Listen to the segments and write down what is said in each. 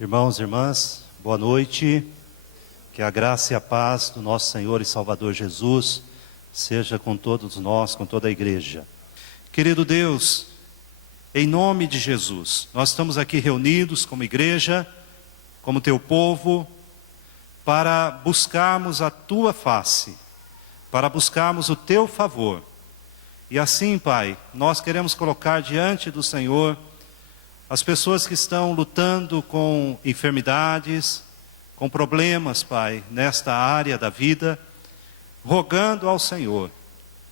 Irmãos e irmãs, boa noite. Que a graça e a paz do nosso Senhor e Salvador Jesus seja com todos nós, com toda a igreja. Querido Deus, em nome de Jesus, nós estamos aqui reunidos como igreja, como teu povo, para buscarmos a tua face, para buscarmos o teu favor. E assim, Pai, nós queremos colocar diante do Senhor as pessoas que estão lutando com enfermidades, com problemas, Pai, nesta área da vida, rogando ao Senhor,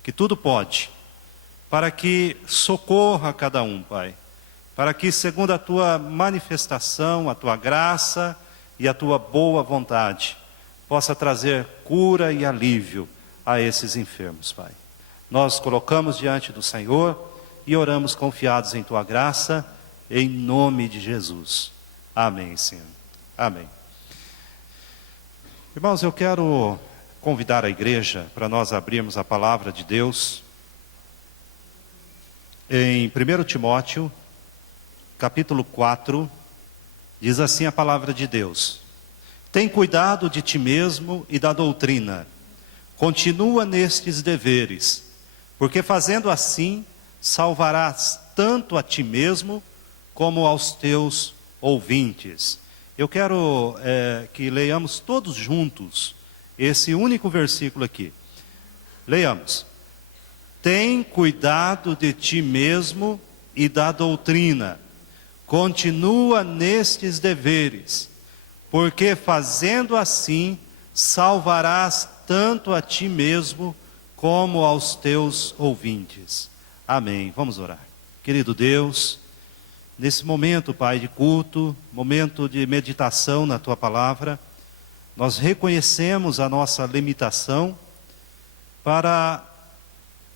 que tudo pode, para que socorra cada um, Pai, para que segundo a tua manifestação, a tua graça e a tua boa vontade, possa trazer cura e alívio a esses enfermos, Pai. Nós colocamos diante do Senhor e oramos confiados em tua graça, em nome de Jesus. Amém, Senhor. Amém. Irmãos, eu quero convidar a igreja para nós abrirmos a palavra de Deus em 1 Timóteo, capítulo 4, diz assim a palavra de Deus: tem cuidado de ti mesmo e da doutrina, continua nestes deveres, porque fazendo assim, salvarás tanto a ti mesmo, como aos teus ouvintes. Eu quero que leiamos todos juntos esse único versículo aqui. Leiamos. Tem cuidado de ti mesmo e da doutrina. Continua nestes deveres, porque fazendo assim, salvarás tanto a ti mesmo, como aos teus ouvintes. Amém. Vamos orar. Querido Deus, nesse momento, Pai, de culto, momento de meditação na Tua Palavra, nós reconhecemos a nossa limitação para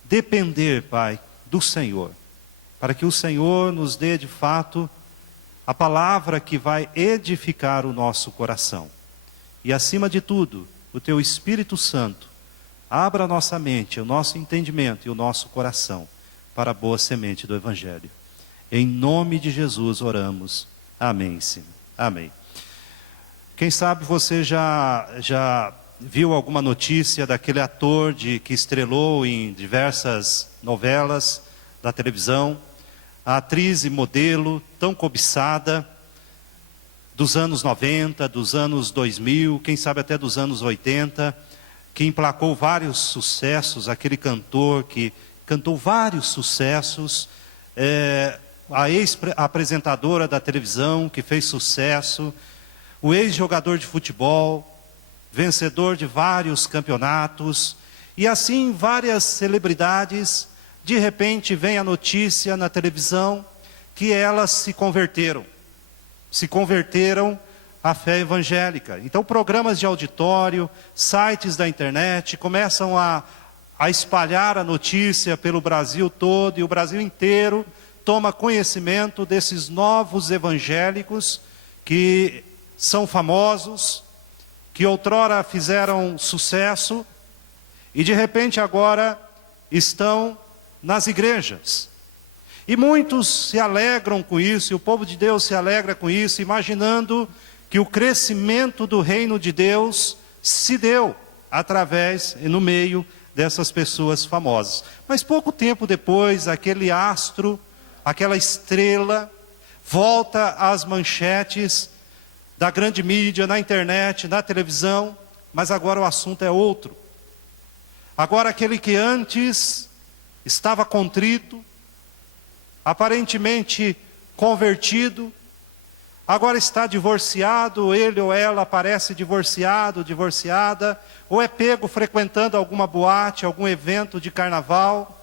depender, Pai, do Senhor, para que o Senhor nos dê de fato a palavra que vai edificar o nosso coração. E acima de tudo, o Teu Espírito Santo abra a nossa mente, o nosso entendimento e o nosso coração para a boa semente do Evangelho. Em nome de Jesus oramos. Amém, Senhor. Amém. Quem sabe você já viu alguma notícia daquele ator que estrelou em diversas novelas da televisão, a atriz e modelo tão cobiçada dos anos 90, dos anos 2000, quem sabe até dos anos 80, que emplacou vários sucessos, aquele cantor que cantou vários sucessos, a ex-apresentadora da televisão que fez sucesso, o ex-jogador de futebol, vencedor de vários campeonatos, e assim várias celebridades. De repente vem a notícia na televisão que elas se converteram à fé evangélica. Então programas de auditório, sites da internet começam a espalhar a notícia pelo Brasil todo, e o Brasil inteiro toma conhecimento desses novos evangélicos que são famosos, que outrora fizeram sucesso e de repente agora estão nas igrejas. E muitos se alegram com isso, e o povo de Deus se alegra com isso, imaginando que o crescimento do reino de Deus se deu através e no meio dessas pessoas famosas. Mas pouco tempo depois, aquele astro, aquela estrela, volta às manchetes da grande mídia, na internet, na televisão, mas agora o assunto é outro. Agora aquele que antes estava contrito, aparentemente convertido, agora está divorciado, ele ou ela parece divorciado, divorciada, ou é pego frequentando alguma boate, algum evento de carnaval,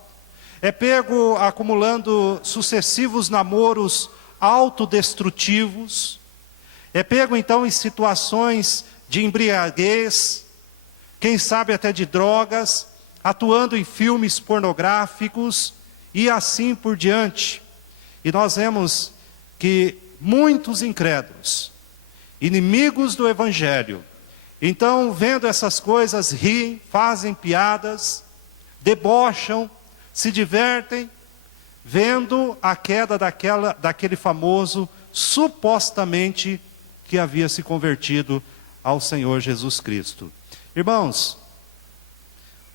é pego acumulando sucessivos namoros autodestrutivos, é pego então em situações de embriaguez, quem sabe até de drogas, atuando em filmes pornográficos e assim por diante. E nós vemos que muitos incrédulos, inimigos do Evangelho, então vendo essas coisas riem, fazem piadas, debocham, se divertem, vendo a queda daquele famoso supostamente que havia se convertido ao Senhor Jesus Cristo. Irmãos,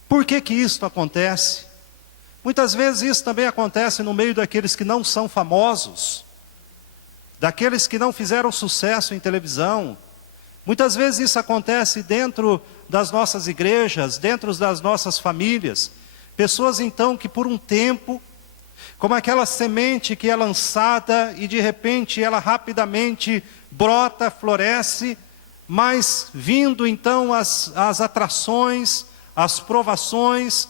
por que isto acontece? Muitas vezes isso também acontece no meio daqueles que não são famosos, daqueles que não fizeram sucesso em televisão. Muitas vezes isso acontece dentro das nossas igrejas, dentro das nossas famílias. Pessoas então que por um tempo, como aquela semente que é lançada e de repente ela rapidamente brota, floresce, mas vindo então as atrações, as provações,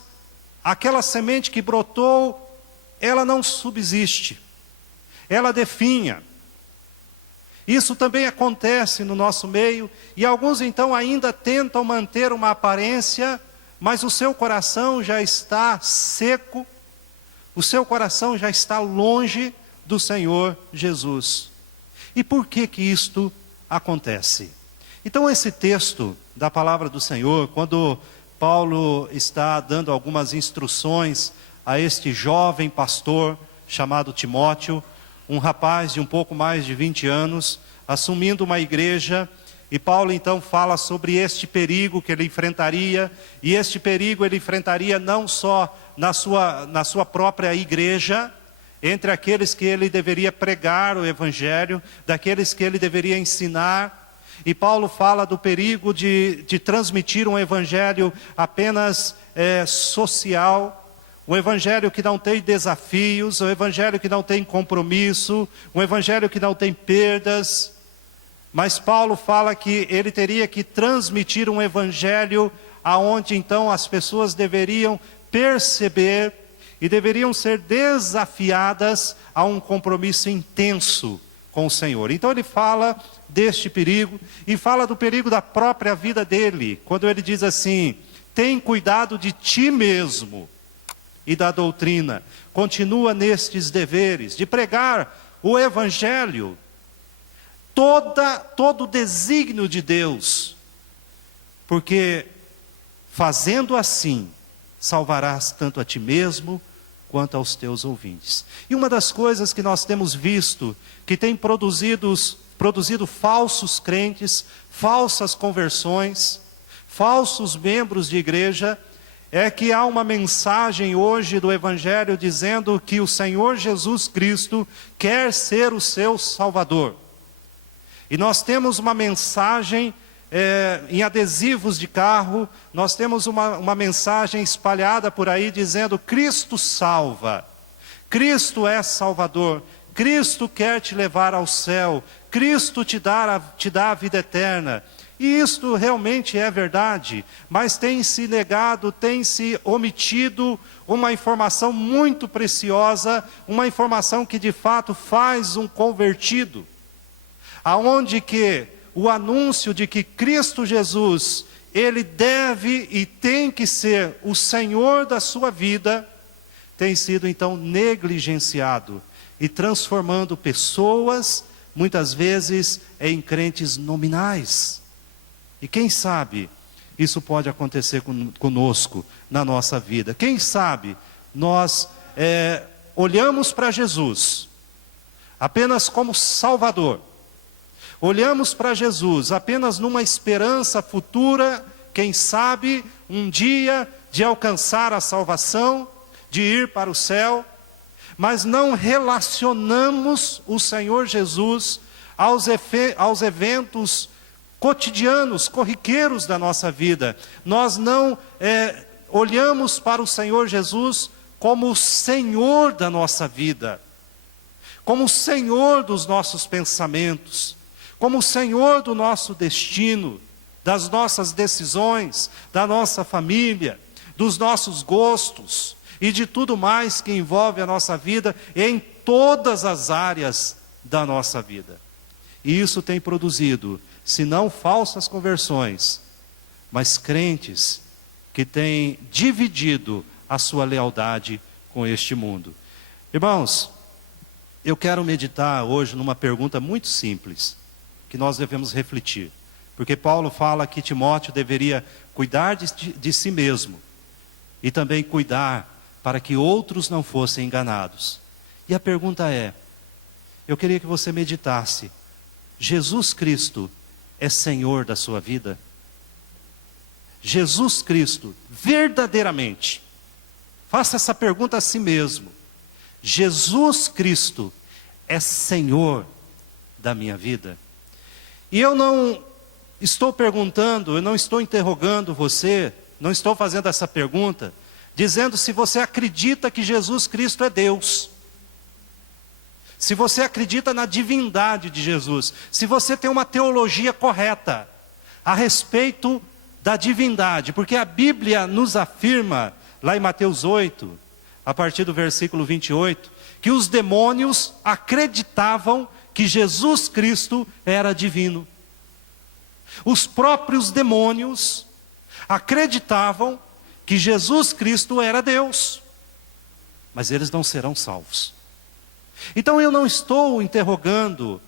aquela semente que brotou, ela não subsiste, ela definha. Isso também acontece no nosso meio, e alguns então ainda tentam manter uma aparência, mas o seu coração já está seco, o seu coração já está longe do Senhor Jesus. E por que isto acontece? Então esse texto da palavra do Senhor, quando Paulo está dando algumas instruções a este jovem pastor chamado Timóteo, um rapaz de um pouco mais de 20 anos, assumindo uma igreja, e Paulo então fala sobre este perigo que ele enfrentaria, e este perigo ele enfrentaria não só na sua própria igreja, entre aqueles que ele deveria pregar o evangelho, daqueles que ele deveria ensinar, e Paulo fala do perigo de transmitir um evangelho apenas social, um evangelho que não tem desafios, um evangelho que não tem compromisso, um evangelho que não tem perdas. Mas Paulo fala que ele teria que transmitir um evangelho aonde então as pessoas deveriam perceber e deveriam ser desafiadas a um compromisso intenso com o Senhor. Então ele fala deste perigo e fala do perigo da própria vida dele, quando ele diz assim: tem cuidado de ti mesmo e da doutrina, continua nestes deveres, de pregar o evangelho, todo o desígnio de Deus, porque fazendo assim, salvarás tanto a ti mesmo, quanto aos teus ouvintes. E uma das coisas que nós temos visto, que tem produzido falsos crentes, falsas conversões, falsos membros de igreja, é que há uma mensagem hoje do Evangelho dizendo que o Senhor Jesus Cristo quer ser o seu Salvador. E nós temos uma mensagem em adesivos de carro, nós temos uma mensagem espalhada por aí dizendo: Cristo salva, Cristo é Salvador, Cristo quer te levar ao céu, Cristo te dá a vida eterna. E isto realmente é verdade, mas tem se negado, tem se omitido uma informação muito preciosa, uma informação que de fato faz um convertido, aonde que o anúncio de que Cristo Jesus, Ele deve e tem que ser o Senhor da sua vida, tem sido então negligenciado e transformando pessoas, muitas vezes, em crentes nominais. E quem sabe isso pode acontecer conosco na nossa vida. Quem sabe nós olhamos para Jesus apenas como Salvador. Olhamos para Jesus apenas numa esperança futura, quem sabe um dia de alcançar a salvação, de ir para o céu, mas não relacionamos o Senhor Jesus aos eventos cotidianos, corriqueiros da nossa vida. Nós não olhamos para o Senhor Jesus como o Senhor da nossa vida, como o Senhor dos nossos pensamentos, como o Senhor do nosso destino, das nossas decisões, da nossa família, dos nossos gostos e de tudo mais que envolve a nossa vida em todas as áreas da nossa vida. E isso tem produzido, se não falsas conversões, mas crentes que têm dividido a sua lealdade com este mundo. Irmãos, eu quero meditar hoje numa pergunta muito simples, que nós devemos refletir. Porque Paulo fala que Timóteo deveria cuidar de si mesmo e também cuidar para que outros não fossem enganados. E a pergunta é, eu queria que você meditasse, Jesus Cristo é Senhor da sua vida? Jesus Cristo, verdadeiramente, faça essa pergunta a si mesmo. Jesus Cristo é Senhor da minha vida? E eu não estou perguntando, eu não estou interrogando você, não estou fazendo essa pergunta, dizendo se você acredita que Jesus Cristo é Deus. Se você acredita na divindade de Jesus, se você tem uma teologia correta a respeito da divindade, porque a Bíblia nos afirma, lá em Mateus 8, a partir do versículo 28, que os demônios acreditavam que Jesus Cristo era divino. Os próprios demônios acreditavam que Jesus Cristo era Deus, mas eles não serão salvos. Então eu não estou interrogando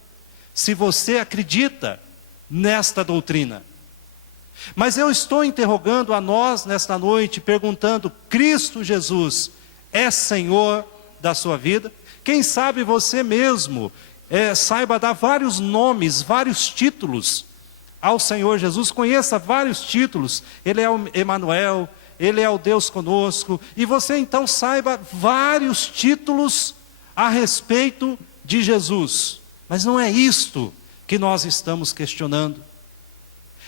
se você acredita nesta doutrina, mas eu estou interrogando a nós nesta noite, perguntando: Cristo Jesus é Senhor da sua vida? Quem sabe você mesmo saiba dar vários nomes, vários títulos ao Senhor Jesus, conheça vários títulos. Ele é o Emanuel, Ele é o Deus conosco, e você então saiba vários títulos a respeito de Jesus. Mas não é isto que nós estamos questionando.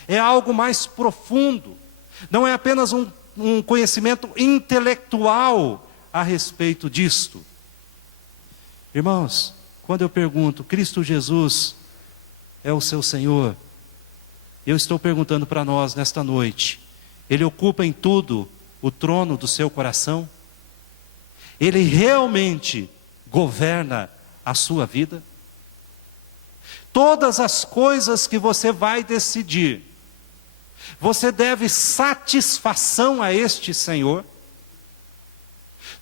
É algo mais profundo. Não é apenas um conhecimento intelectual a respeito disto. Irmãos, quando eu pergunto, Cristo Jesus é o seu Senhor, eu estou perguntando para nós nesta noite: Ele ocupa em tudo o trono do seu coração? Ele realmente governa a sua vida? Todas as coisas que você vai decidir, você deve satisfação a este Senhor?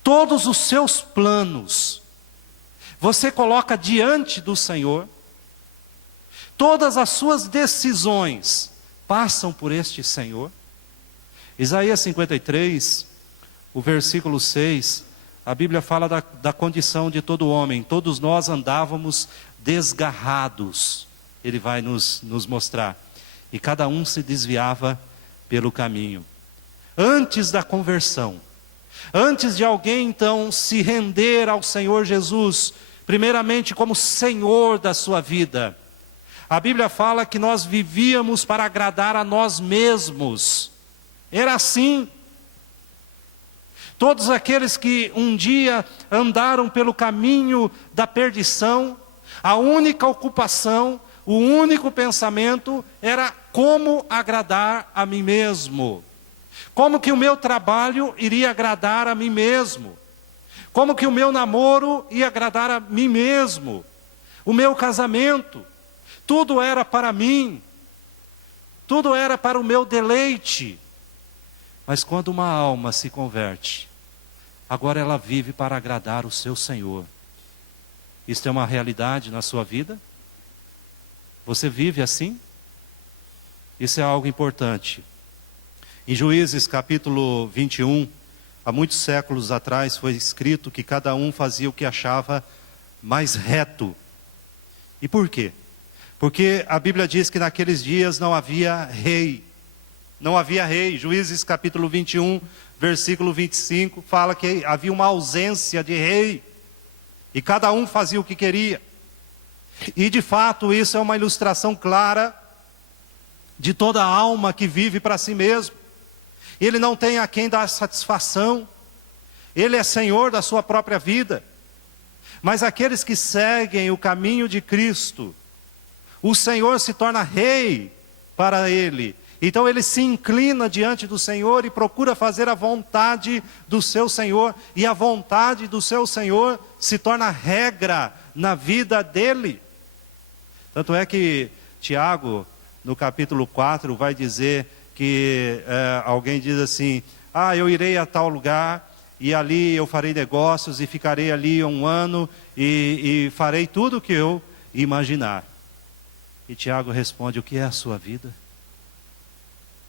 Todos os seus planos, você coloca diante do Senhor? Todas as suas decisões passam por este Senhor? Isaías 53, o versículo 6, a Bíblia fala da condição de todo homem. Todos nós andávamos desgarrados, ele vai nos mostrar, e cada um se desviava pelo caminho. Antes da conversão, antes de alguém então se render ao Senhor Jesus, primeiramente como Senhor da sua vida, a Bíblia fala que nós vivíamos para agradar a nós mesmos. Era assim. Todos aqueles que um dia andaram pelo caminho da perdição, a única ocupação, o único pensamento era como agradar a mim mesmo. Como que o meu trabalho iria agradar a mim mesmo? Como que o meu namoro ia agradar a mim mesmo? O meu casamento? Tudo era para mim. Tudo era para o meu deleite. Mas quando uma alma se converte, agora ela vive para agradar o seu Senhor. Isto é uma realidade na sua vida? Você vive assim? Isso é algo importante. Em Juízes capítulo 21, há muitos séculos atrás foi escrito que cada um fazia o que achava mais reto. E por quê? Porque a Bíblia diz que naqueles dias não havia rei. Não havia rei. Juízes capítulo 21, versículo 25, fala que havia uma ausência de rei. E cada um fazia o que queria. E de fato isso é uma ilustração clara de toda alma que vive para si mesmo. Ele não tem a quem dar satisfação. Ele é Senhor da sua própria vida. Mas aqueles que seguem o caminho de Cristo, o Senhor se torna rei para ele. Então ele se inclina diante do Senhor e procura fazer a vontade do seu Senhor. E a vontade do seu Senhor se torna regra na vida dele. Tanto é que Tiago, no capítulo 4, vai dizer que alguém diz assim: eu irei a tal lugar e ali eu farei negócios e ficarei ali 1 ano e farei tudo o que eu imaginar. E Tiago responde: o que é a sua vida?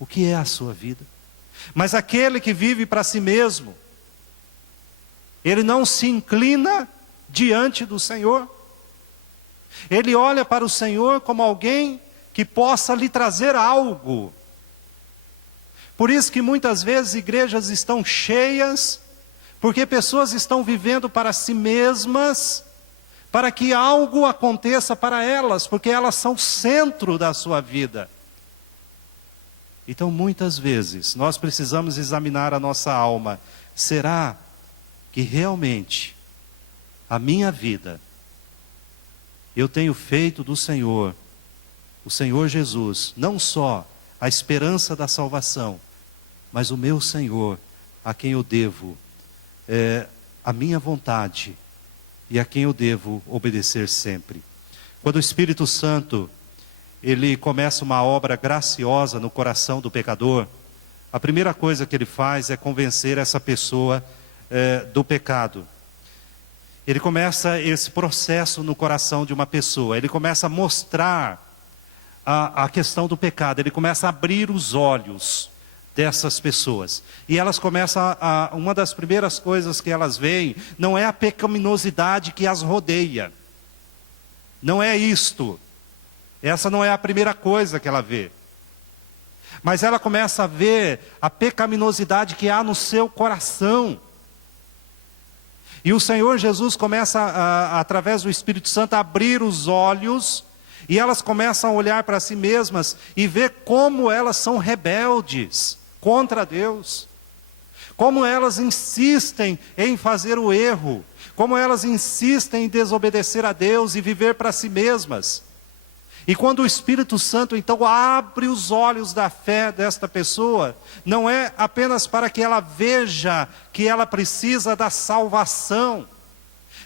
O que é a sua vida? Mas aquele que vive para si mesmo, ele não se inclina diante do Senhor. Ele olha para o Senhor como alguém que possa lhe trazer algo. Por isso que muitas vezes igrejas estão cheias, porque pessoas estão vivendo para si mesmas, para que algo aconteça para elas, porque elas são o centro da sua vida. Então muitas vezes nós precisamos examinar a nossa alma. Será que realmente a minha vida, eu tenho feito do Senhor, o Senhor Jesus, não só a esperança da salvação, mas o meu Senhor, a quem eu devo a minha vontade e a quem eu devo obedecer sempre. Quando o Espírito Santo, ele começa uma obra graciosa no coração do pecador, a primeira coisa que ele faz é convencer essa pessoa do pecado. Ele começa esse processo no coração de uma pessoa, ele começa a mostrar a questão do pecado, ele começa a abrir os olhos dessas pessoas. E elas começam uma das primeiras coisas que elas veem, não é a pecaminosidade que as rodeia. Não é isto. Essa não é a primeira coisa que ela vê. Mas ela começa a ver a pecaminosidade que há no seu coração. E o Senhor Jesus começa, através do Espírito Santo, a abrir os olhos, e elas começam a olhar para si mesmas e ver como elas são rebeldes contra Deus, como elas insistem em fazer o erro, como elas insistem em desobedecer a Deus e viver para si mesmas. E quando o Espírito Santo então abre os olhos da fé desta pessoa, não é apenas para que ela veja que ela precisa da salvação,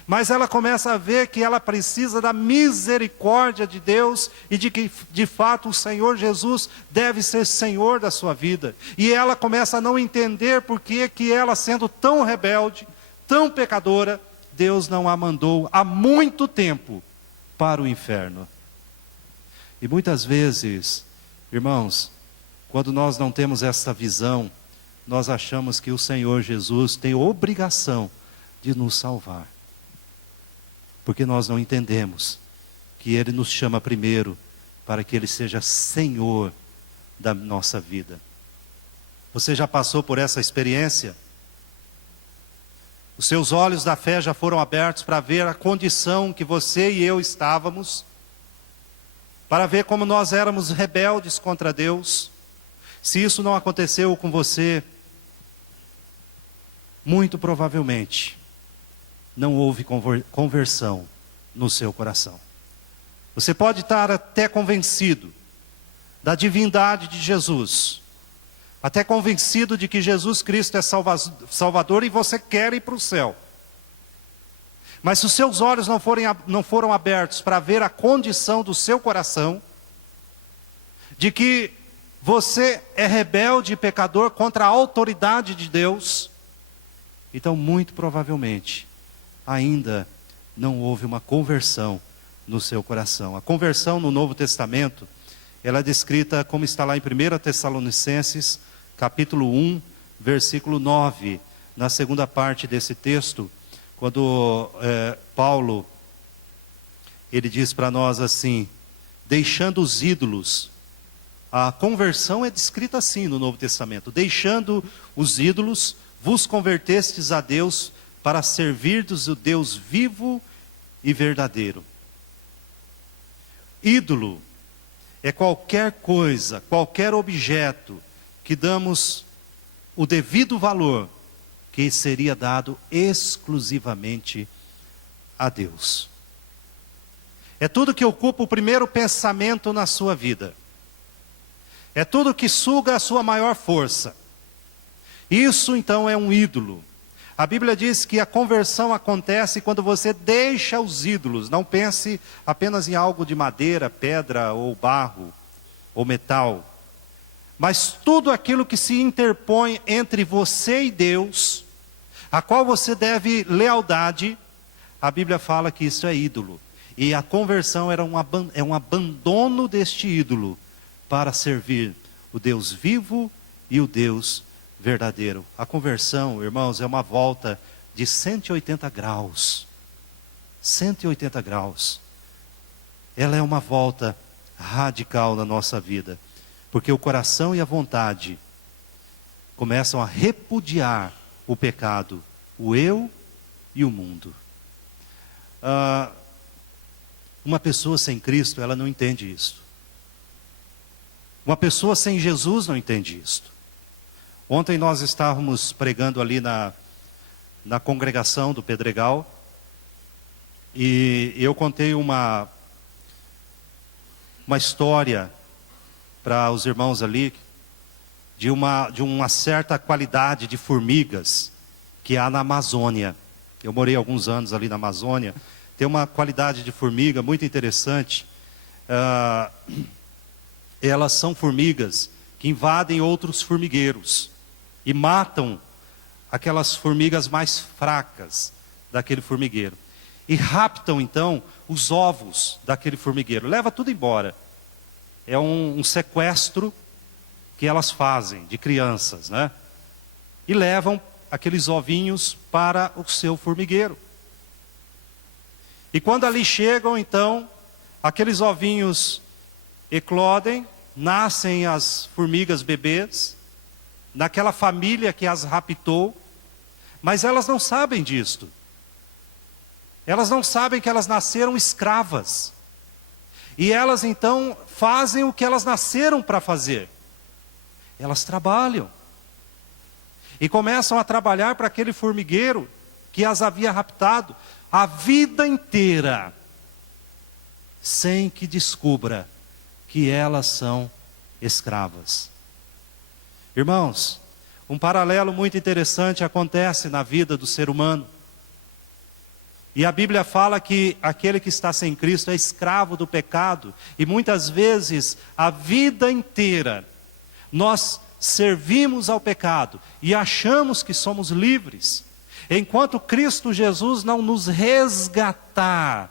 mas ela começa a ver que ela precisa da misericórdia de Deus e de que de fato o Senhor Jesus deve ser Senhor da sua vida. E ela começa a não entender por que ela, sendo tão rebelde, tão pecadora, Deus não a mandou há muito tempo para o inferno. E muitas vezes, irmãos, quando nós não temos essa visão, nós achamos que o Senhor Jesus tem obrigação de nos salvar. Porque nós não entendemos que Ele nos chama primeiro para que Ele seja Senhor da nossa vida. Você já passou por essa experiência? Os seus olhos da fé já foram abertos para ver a condição que você e eu estávamos, para ver como nós éramos rebeldes contra Deus. Se isso não aconteceu com você, muito provavelmente não houve conversão no seu coração. Você pode estar até convencido da divindade de Jesus, até convencido de que Jesus Cristo é Salvador e você quer ir para o céu. Mas se os seus olhos não foram abertos para ver a condição do seu coração, de que você é rebelde e pecador contra a autoridade de Deus, então muito provavelmente ainda não houve uma conversão no seu coração. A conversão no Novo Testamento, ela é descrita como está lá em 1 Tessalonicenses, capítulo 1, versículo 9. Na segunda parte desse texto, quando Paulo, ele diz para nós assim, deixando os ídolos. A conversão é descrita assim no Novo Testamento. Deixando os ídolos, vos convertestes a Deus para servirdes o Deus vivo e verdadeiro. Ídolo é qualquer coisa, qualquer objeto que damos o devido valor que seria dado exclusivamente a Deus. É tudo que ocupa o primeiro pensamento na sua vida. É tudo que suga a sua maior força. Isso então é um ídolo. A Bíblia diz que a conversão acontece quando você deixa os ídolos. Não pense apenas em algo de madeira, pedra ou barro ou metal. Mas tudo aquilo que se interpõe entre você e Deus, a qual você deve lealdade, a Bíblia fala que isso é ídolo. E a conversão é um abandono deste ídolo para servir o Deus vivo e o Deus verdadeiro. A conversão, irmãos, é uma volta de 180 graus. 180 graus. ela é uma volta radical na nossa vida. Porque o coração e a vontade começam a repudiar o pecado, o eu e o mundo. Uma pessoa sem Cristo, ela não entende isso. Uma pessoa sem Jesus não entende isso. Ontem nós estávamos pregando ali na congregação do Pedregal, e eu contei uma história para os irmãos ali, de uma certa qualidade de formigas que há na Amazônia. Eu morei alguns anos ali na Amazônia. Tem uma qualidade de formiga muito interessante. Elas são formigas que invadem outros formigueiros e matam aquelas formigas mais fracas daquele formigueiro. E raptam então os ovos daquele formigueiro. Leva tudo embora. É um sequestro que elas fazem de crianças, né? E levam aqueles ovinhos para o seu formigueiro. E quando ali chegam, então, aqueles ovinhos eclodem, nascem as formigas bebês, naquela família que as raptou, mas elas não sabem disto. Elas não sabem que elas nasceram escravas. E elas então fazem o que elas nasceram para fazer. Elas trabalham. E começam a trabalhar para aquele formigueiro que as havia raptado a vida inteira, sem que descubra que elas são escravas. Irmãos, um paralelo muito interessante acontece na vida do ser humano. E a Bíblia fala que aquele que está sem Cristo é escravo do pecado. E muitas vezes, a vida inteira, nós servimos ao pecado e achamos que somos livres. Enquanto Cristo Jesus não nos resgatar,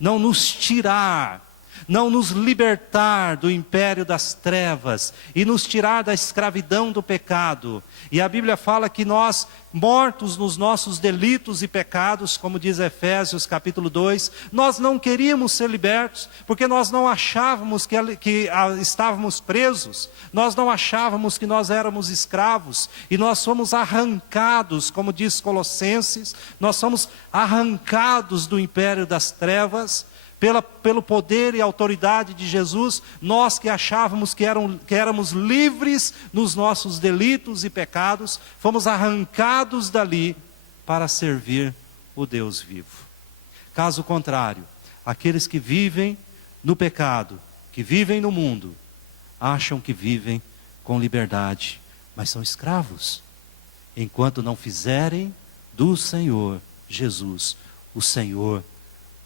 não nos tirar, não nos libertar do império das trevas e nos tirar da escravidão do pecado. E a Bíblia fala que nós, mortos nos nossos delitos e pecados, como diz Efésios capítulo 2, nós não queríamos ser libertos, porque nós não achávamos que estávamos presos, nós não achávamos que nós éramos escravos, e nós somos arrancados, como diz Colossenses, nós somos arrancados do império das trevas, pelo poder e autoridade de Jesus. Nós que achávamos que éramos livres nos nossos delitos e pecados, fomos arrancados dali para servir o Deus vivo. Caso contrário, aqueles que vivem no pecado, que vivem no mundo, acham que vivem com liberdade, mas são escravos, enquanto não fizerem do Senhor Jesus o Senhor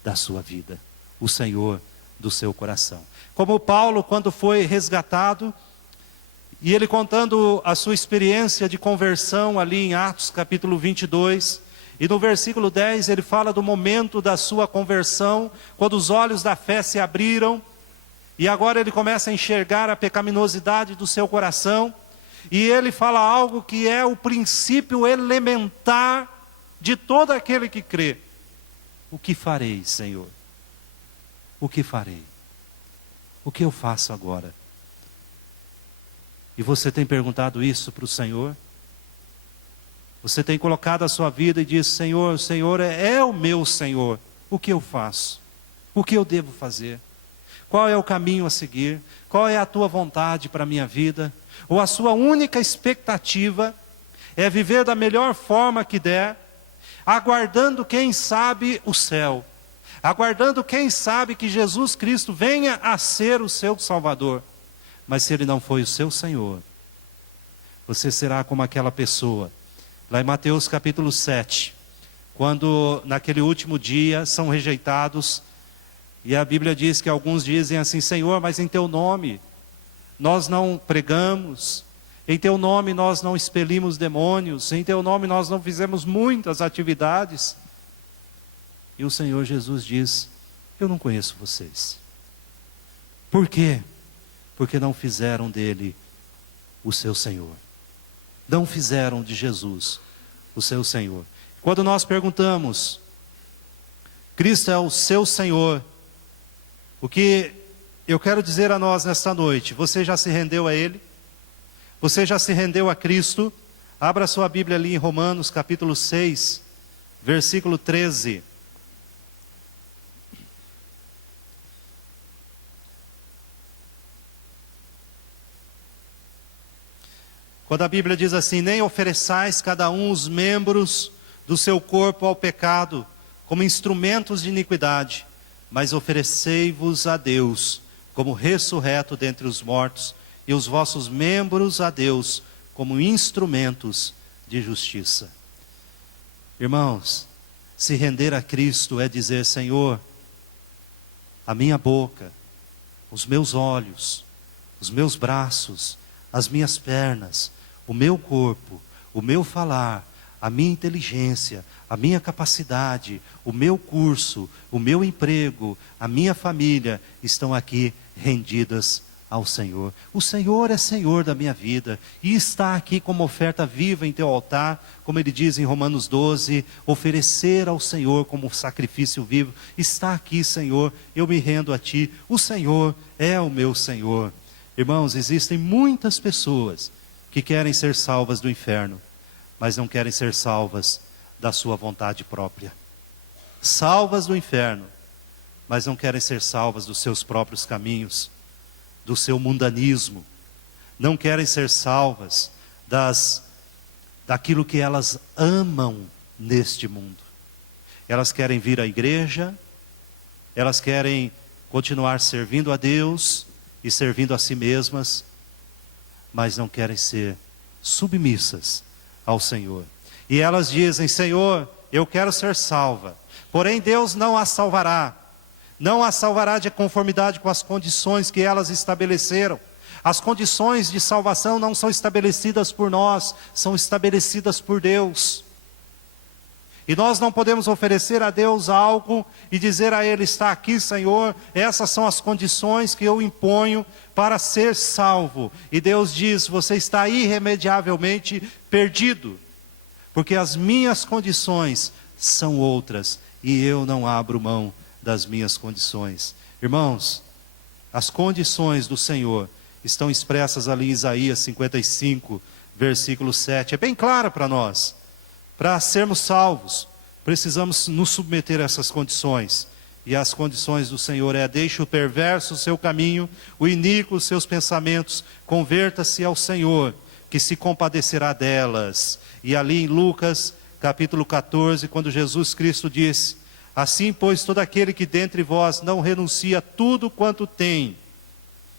da sua vida, o Senhor do seu coração. Como Paulo, quando foi resgatado, e ele contando a sua experiência de conversão ali em Atos capítulo 22, e no versículo 10 ele fala do momento da sua conversão, quando os olhos da fé se abriram, e agora ele começa a enxergar a pecaminosidade do seu coração, e ele fala algo que é o princípio elementar de todo aquele que crê. O que farei, Senhor? O que farei? O que eu faço agora? E você tem perguntado isso para o Senhor? Você tem colocado a sua vida e diz: Senhor, o Senhor é o meu Senhor. O que eu faço? O que eu devo fazer? Qual é o caminho a seguir? Qual é a tua vontade para a minha vida? Ou a sua única expectativa é viver da melhor forma que der, aguardando, quem sabe, o céu, aguardando, quem sabe, que Jesus Cristo venha a ser o seu Salvador. Mas se Ele não foi o seu Senhor, você será como aquela pessoa, lá em Mateus capítulo 7, quando naquele último dia são rejeitados, e a Bíblia diz que alguns dizem assim: Senhor, mas em Teu nome nós não pregamos, em Teu nome nós não expelimos demônios, em Teu nome nós não fizemos muitas atividades. E o Senhor Jesus diz: eu não conheço vocês. Por quê? Porque não fizeram dele o seu Senhor. Não fizeram de Jesus o seu Senhor. Quando nós perguntamos: Cristo é o seu Senhor, O que eu quero dizer a nós nesta noite: você já se rendeu a Ele? Você já se rendeu a Cristo? Abra sua Bíblia ali em Romanos capítulo 6, versículo 13. Quando a Bíblia diz assim: nem ofereçais cada um os membros do seu corpo ao pecado, como instrumentos de iniquidade, mas oferecei-vos a Deus, como ressurreto dentre os mortos, e os vossos membros a Deus, como instrumentos de justiça. Irmãos, se render a Cristo é dizer: Senhor, a minha boca, os meus olhos, os meus braços, as minhas pernas, o meu corpo, o meu falar, a minha inteligência, a minha capacidade, o meu curso, o meu emprego, a minha família estão aqui rendidas ao Senhor. O Senhor é Senhor da minha vida e está aqui como oferta viva em teu altar, como ele diz em Romanos 12, oferecer ao Senhor como sacrifício vivo. Está aqui, Senhor, eu me rendo a ti. O Senhor é o meu Senhor. Irmãos, existem muitas pessoas que querem ser salvas do inferno, mas não querem ser salvas da sua vontade própria. Salvas do inferno, mas não querem ser salvas dos seus próprios caminhos, do seu mundanismo. Não querem ser salvas daquilo que elas amam neste mundo. Elas querem vir à igreja, elas querem continuar servindo a Deus e servindo a si mesmas, mas não querem ser submissas ao Senhor. E elas dizem: Senhor, eu quero ser salva, porém Deus não as salvará. Não as salvará de conformidade com as condições que elas estabeleceram. As condições de salvação não são estabelecidas por nós, são estabelecidas por Deus. E nós não podemos oferecer a Deus algo e dizer a Ele: está aqui, Senhor, essas são as condições que eu imponho para ser salvo. E Deus diz: você está irremediavelmente perdido, porque as minhas condições são outras, e eu não abro mão das minhas condições. Irmãos, as condições do Senhor estão expressas ali em Isaías 55, versículo 7. É bem claro para nós. Para sermos salvos, precisamos nos submeter a essas condições. E as condições do Senhor é: deixe o perverso o seu caminho, o iníquo os seus pensamentos, converta-se ao Senhor, que se compadecerá delas. E ali em Lucas, capítulo 14, quando Jesus Cristo disse: assim, pois, todo aquele que dentre vós não renuncia a tudo quanto tem,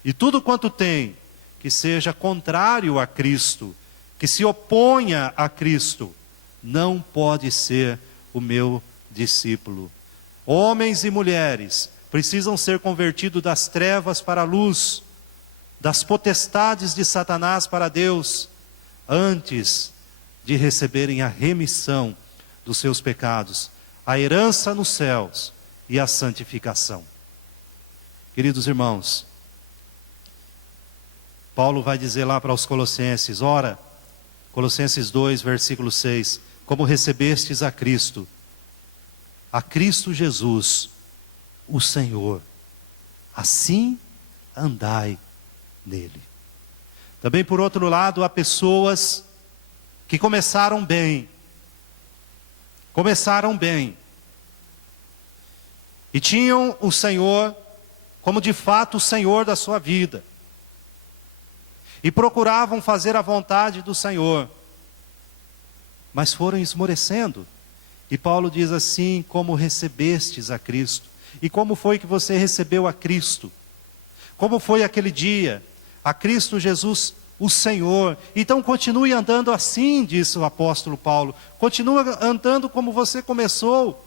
e tudo quanto tem, que seja contrário a Cristo, que se oponha a Cristo, não pode ser o meu discípulo. Homens e mulheres precisam ser convertidos das trevas para a luz, das potestades de Satanás para Deus, antes de receberem a remissão dos seus pecados, a herança nos céus e a santificação. Queridos irmãos, Paulo vai dizer lá para os Colossenses: ora, Colossenses 2, versículo 6, como recebestes a Cristo Jesus, o Senhor, assim andai nele. Também, por outro lado, há pessoas que começaram bem, e tinham o Senhor como de fato o Senhor da sua vida, e procuravam fazer a vontade do Senhor, mas foram esmorecendo. E Paulo diz assim: como recebestes a Cristo. E como foi que você recebeu a Cristo? Como foi aquele dia? A Cristo Jesus, o Senhor. Então continue andando assim, disse o apóstolo Paulo. Continua andando como você começou.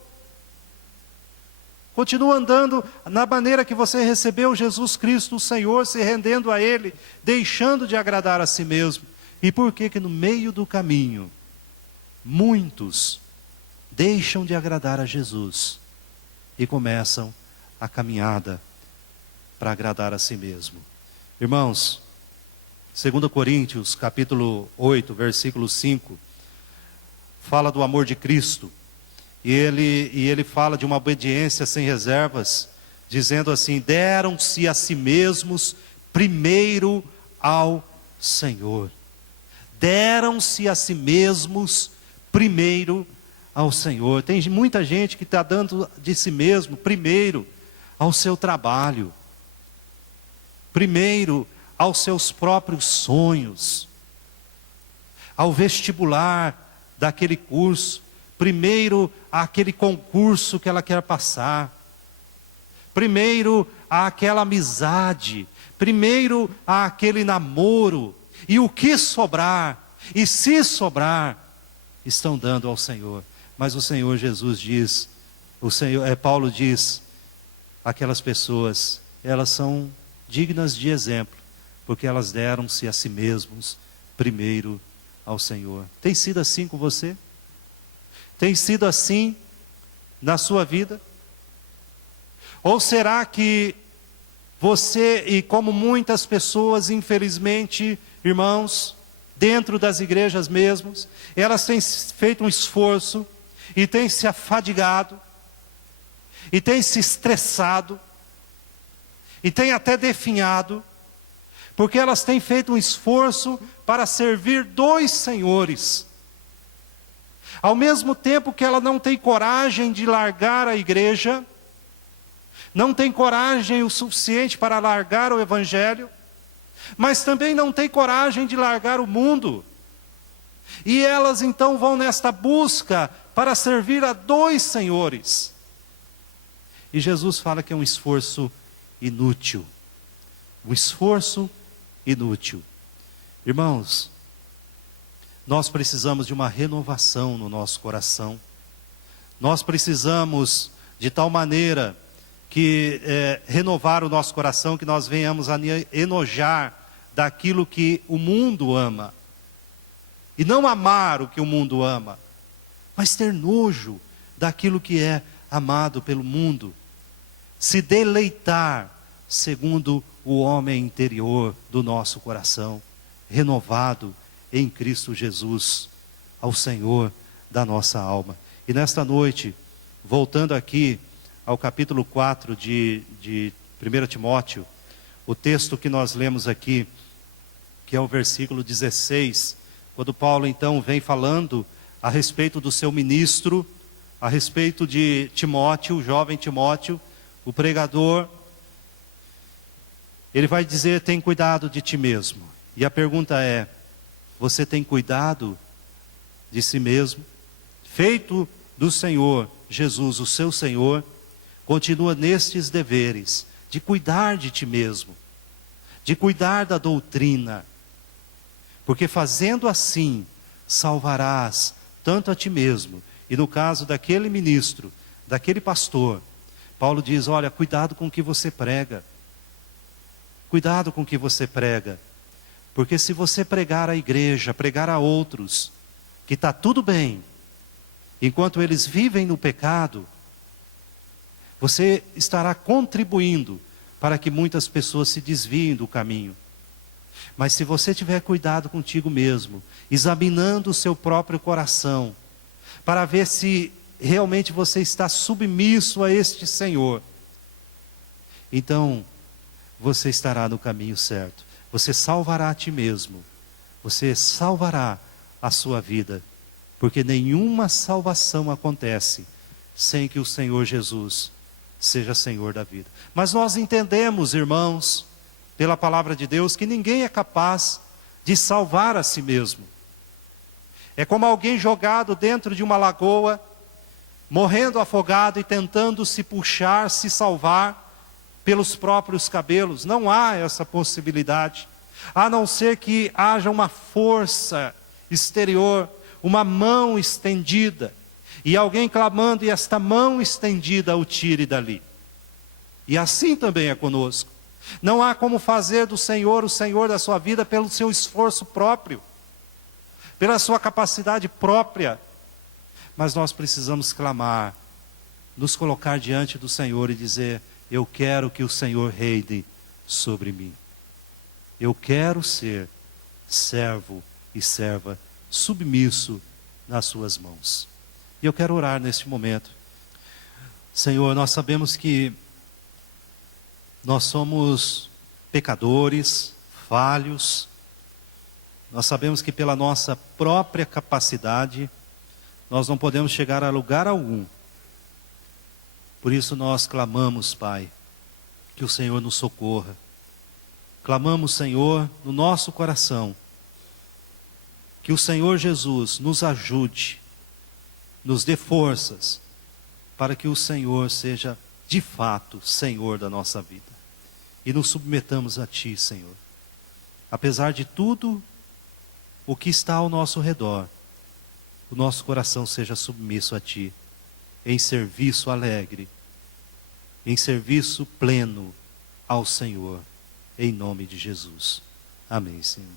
Continua andando na maneira que você recebeu Jesus Cristo, o Senhor, se rendendo a Ele, deixando de agradar a si mesmo. E por que no meio do caminho muitos deixam de agradar a Jesus e começam a caminhada para agradar a si mesmo? Irmãos, 2 Coríntios, capítulo 8, versículo 5, fala do amor de Cristo. E ele fala de uma obediência sem reservas, dizendo assim: deram-se a si mesmos primeiro ao Senhor. Deram-se a si mesmos primeiro ao Senhor. Tem muita gente que está dando de si mesmo primeiro ao seu trabalho, primeiro aos seus próprios sonhos, ao vestibular daquele curso, primeiro àquele concurso que ela quer passar, primeiro àquela amizade, primeiro àquele namoro, e o que sobrar, e se sobrar, estão dando ao Senhor. Mas o Senhor Jesus diz, Paulo diz, aquelas pessoas, elas são dignas de exemplo, porque elas deram-se a si mesmos primeiro ao Senhor. Tem sido assim com você? Tem sido assim na sua vida? Ou será que você, e como muitas pessoas, infelizmente, irmãos, dentro das igrejas mesmos, elas têm feito um esforço, e têm se afadigado, e têm se estressado, e têm até definhado, porque elas têm feito um esforço para servir dois senhores. Ao mesmo tempo que ela não tem coragem de largar a igreja, não tem coragem o suficiente para largar o evangelho, mas também não tem coragem de largar o mundo. E elas então vão nesta busca para servir a dois senhores. E Jesus fala que é um esforço inútil. Um esforço inútil. Irmãos, nós precisamos de uma renovação no nosso coração. Nós precisamos de tal maneira que renovar o nosso coração, que nós venhamos a enojar daquilo que o mundo ama. E não amar o que o mundo ama, mas ter nojo daquilo que é amado pelo mundo. Se deleitar segundo o homem interior do nosso coração, renovado em Cristo Jesus, ao Senhor da nossa alma. E nesta noite, voltando aqui ao capítulo 4 de 1 Timóteo, o texto que nós lemos aqui, que é o versículo 16, quando Paulo então vem falando a respeito do seu ministro, a respeito de Timóteo, o jovem Timóteo, o pregador, ele vai dizer: tem cuidado de ti mesmo. E a pergunta é: você tem cuidado de si mesmo? Feito do Senhor Jesus, o seu Senhor, continua nestes deveres, de cuidar de ti mesmo, de cuidar da doutrina, porque fazendo assim, salvarás tanto a ti mesmo, e no caso daquele ministro, daquele pastor, Paulo diz: olha, cuidado com o que você prega, cuidado com o que você prega, porque se você pregar à igreja, pregar a outros, que está tudo bem, enquanto eles vivem no pecado, você estará contribuindo para que muitas pessoas se desviem do caminho. Mas se você tiver cuidado contigo mesmo, examinando o seu próprio coração, para ver se realmente você está submisso a este Senhor, então você estará no caminho certo. Você salvará a ti mesmo, você salvará a sua vida, porque nenhuma salvação acontece sem que o Senhor Jesus seja Senhor da vida. Mas nós entendemos, irmãos, pela palavra de Deus, que ninguém é capaz de salvar a si mesmo. É como alguém jogado dentro de uma lagoa, morrendo afogado e tentando se puxar, se salvar pelos próprios cabelos. Não há essa possibilidade, a não ser que haja uma força exterior, uma mão estendida, e alguém clamando, e esta mão estendida o tire dali. E assim também é conosco. Não há como fazer do Senhor o Senhor da sua vida pelo seu esforço próprio, pela sua capacidade própria. Mas nós precisamos clamar, nos colocar diante do Senhor e dizer: eu quero que o Senhor reine sobre mim. Eu quero ser servo e serva, submisso nas suas mãos. E eu quero orar neste momento. Senhor, nós sabemos que Nós somos pecadores, falhos. Nós sabemos que pela nossa própria capacidade, nós não podemos chegar a lugar algum. Por isso nós clamamos, Pai, que o Senhor nos socorra. Clamamos, Senhor, no nosso coração, que o Senhor Jesus nos ajude, nos dê forças, para que o Senhor seja de fato Senhor da nossa vida. E nos submetamos a Ti, Senhor. Apesar de tudo o que está ao nosso redor, o nosso coração seja submisso a Ti, em serviço alegre, em serviço pleno ao Senhor, em nome de Jesus. Amém, Senhor.